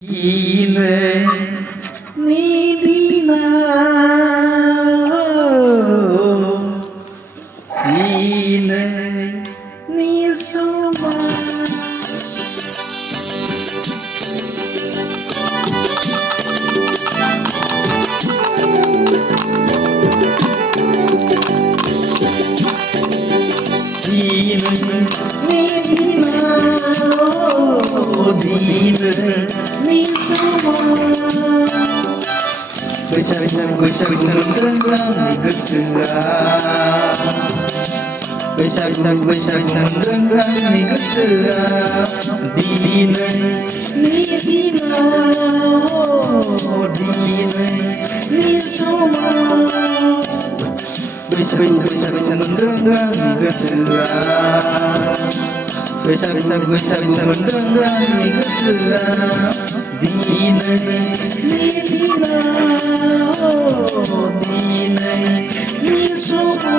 이네 니디나 이네 니소마 이네 니디나 니네 Bisa mendengar ni keserah dinai ni dina dinai ni soma bisa mendengar ni keserah bisa mendengar ni keserah dinai ni dina dinai ni soma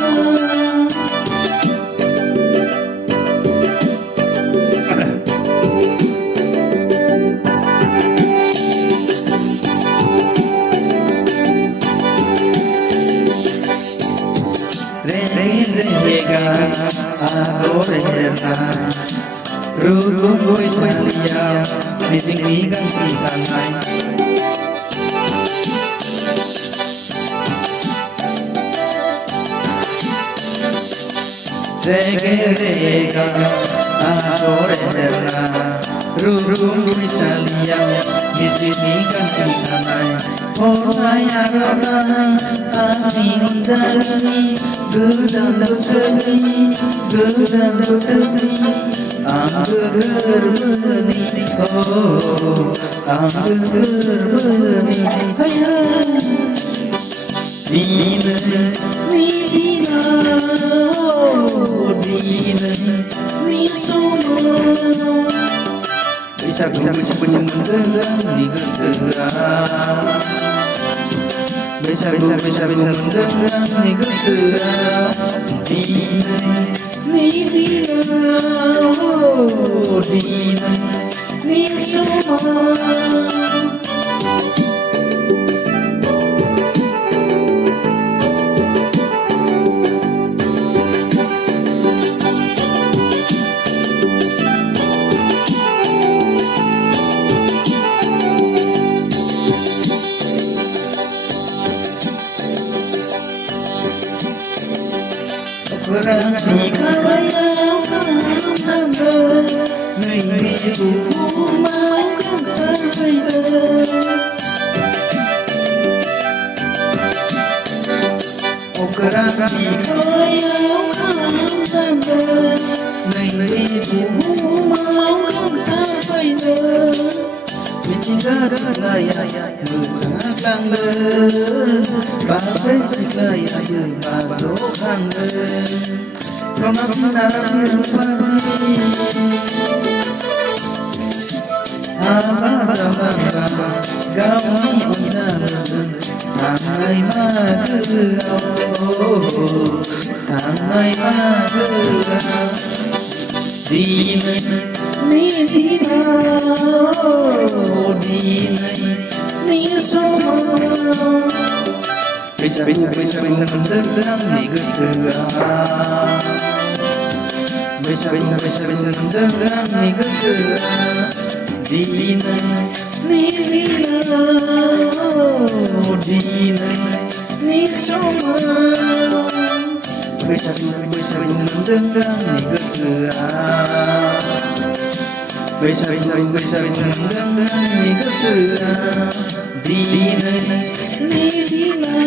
Llega adorerna Rugo Isalia Misingigan Itanay Llega adorerna Rugo Isalia Misingigan Itanay Orayarana Amin Jalani Gedang seni, gedang teni, angger benih, oh, angger benih, hayat. Dina, dina, oh, dina, ni semua. Bisa mendengar ni keserah. Bisa mendengar ni keserah dinai ni dina oh dinai ni semua Berarti kaya sama Naiku makan saya Oh berarti kaya sama Naiku makan saya Mencinta saya Mesakang le Bagai saya Masukkan le Rona dirupani Apa sama Gawai unanan Tangai magelau Tangai magelau Dinai ni dina dinai ni semua Bisa mendengar ni keserah Bisa mendengar ni keserah Dinai ni dina dinai ni semua Bisa mendengar ni keserah Bisa mendengar ni keserah Dinai ni dina